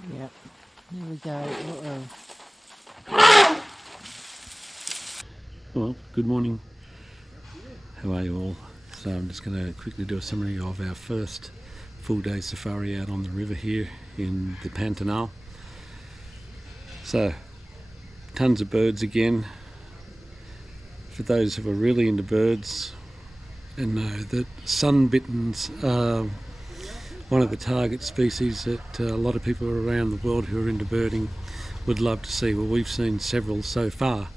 Yep. There we go. Well, good morning. How are you all? So I'm just going to quickly do a summary of our first full day safari out on the river here in the Pantanal. So, tons of birds again. For those who are really into birds and know that sunbittens are one of the target species that a lot of people around the world who are into birding would love to see. Well, we've seen several so far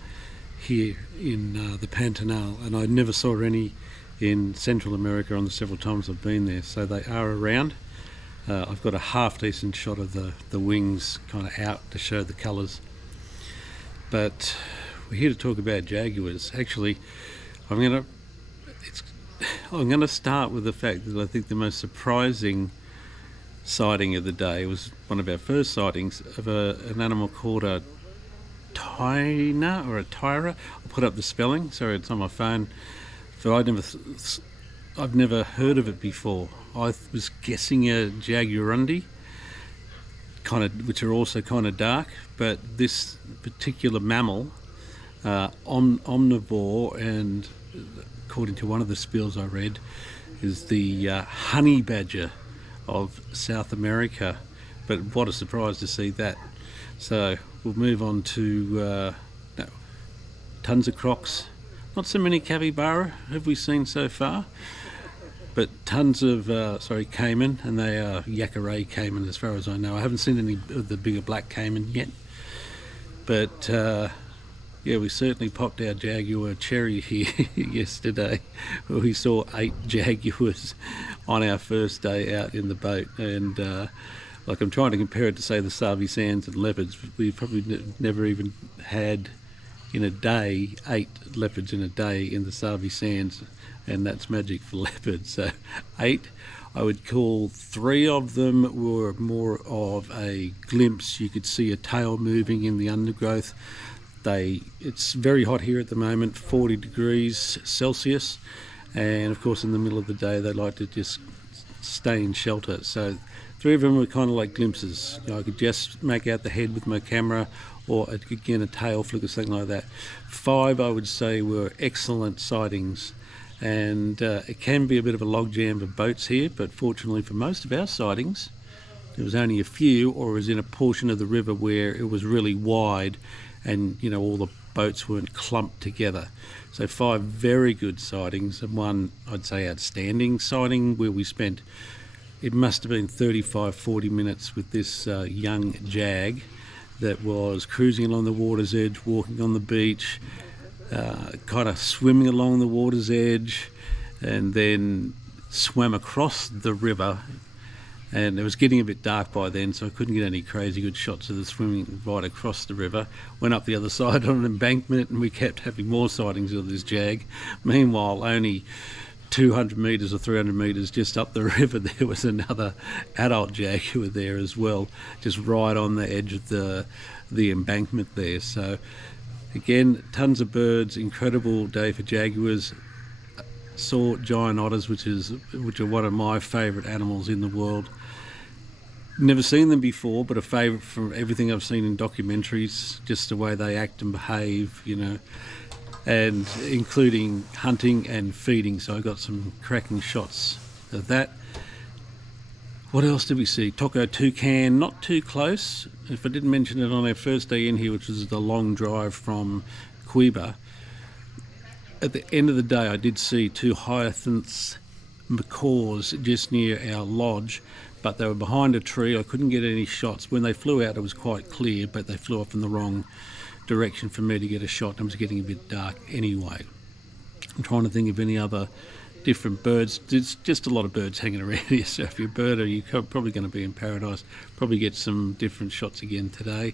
here in the Pantanal, and I never saw any in Central America on the several times I've been there, so they are around. I've got a half decent shot of the wings kind of out to show the colours, but we're here to talk about jaguars. Actually, I'm going to start with the fact that I think the most surprising sighting of the day was one of our first sightings of an animal called a Tyna or a Tyra. I'll put up the spelling. Sorry, it's on my phone. But I've never heard of it before. I was guessing a Jaguarundi, which are also kind of dark. But this particular mammal, omnivore, and according to one of the spills I read, is the honey badger of South America. But what a surprise to see that. So we'll move on to tons of crocs. Not so many capybara have we seen so far, but tons of caiman, and they are Jaguar caiman as far as I know. I haven't seen any of the bigger black caiman yet, but yeah, we certainly popped our Jaguar cherry here yesterday, where we saw 8 jaguars on our first day out in the boat. And I'm trying to compare it to, say, the Savi Sands and leopards. We've probably never even had in a day 8 leopards in a day in the Savi Sands, and that's magic for leopards. So 8, I would call 3 of them were more of a glimpse. You could see a tail moving in the undergrowth. It's very hot here at the moment, 40 degrees Celsius, and of course in the middle of the day they like to just stay in shelter. So 3 of them were kind of like glimpses. I could just make out the head with my camera, or again a tail flick or something like that. 5, I would say, were excellent sightings, and it can be a bit of a logjam of boats here, but fortunately for most of our sightings there was only a few, or it was in a portion of the river where it was really wide and all the boats weren't clumped together. So 5 very good sightings, and 1 I'd say outstanding sighting where we spent, it must have been 35-40 minutes with this young jag that was cruising along the water's edge, walking on the beach, kind of swimming along the water's edge, and then swam across the river. And it was getting a bit dark by then, so I couldn't get any crazy good shots of the swimming right across the river. Went up the other side on an embankment, and we kept having more sightings of this jag. Meanwhile, only 200 metres or 300 metres just up the river, there was another adult jaguar there as well, just right on the edge of the embankment there. So again, tons of birds, incredible day for jaguars. Saw giant otters, which are one of my favourite animals in the world. Never seen them before, but a favourite from everything I've seen in documentaries, just the way they act and behave, and including hunting and feeding. So I got some cracking shots of that. What else did we see? Taco toucan, not too close. If I didn't mention it on our first day in here, which was the long drive from Cuiba, at the end of the day I did see 2 hyacinth macaws just near our lodge, but they were behind a tree. I couldn't get any shots. When they flew out it was quite clear, but they flew off in the wrong direction for me to get a shot. It was getting a bit dark anyway. I'm trying to think of any other different birds. There's just a lot of birds hanging around here, so if you're a birder you're probably going to be in paradise. Probably get some different shots again today,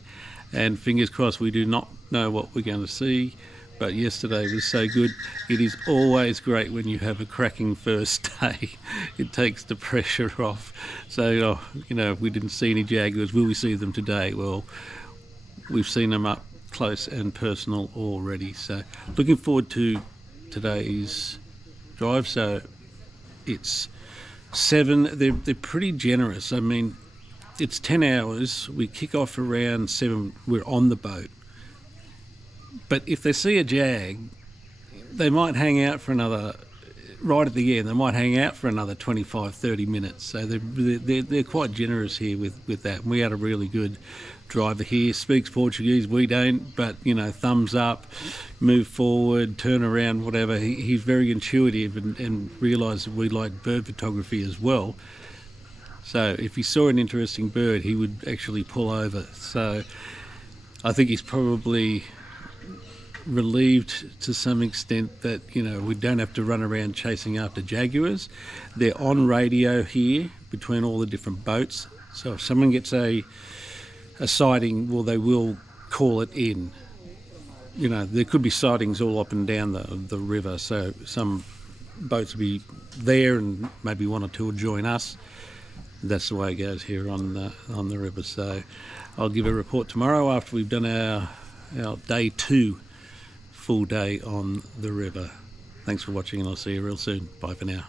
and fingers crossed. We do not know what we're going to see, but yesterday was so good. It is always great when you have a cracking first day. It takes the pressure off. So if we didn't see any jaguars, will we see them today? Well, we've seen them up close and personal already. So looking forward to today's drive. So it's 7. They're pretty generous. I mean, it's 10 hours. We kick off around 7. We're on the boat. But if they see a jag, they might hang out for another, right at the end, they might hang out for another 25, 30 minutes. So they're quite generous here with that. And we had a really good driver here, speaks Portuguese, we don't, but, you know, thumbs up, move forward, turn around, whatever. He's very intuitive and realised that we like bird photography as well. So if he saw an interesting bird, he would actually pull over. So I think he's probably relieved to some extent that, you know, we don't have to run around chasing after jaguars. They're on radio here between all the different boats. So if someone gets a sighting, well, they will call it in. You know, there could be sightings all up and down the river. So some boats will be there and maybe one or two will join us. That's the way it goes here on the river. So I'll give a report tomorrow after we've done our day 2 full day on the river. Thanks for watching, and I'll see you real soon. Bye for now.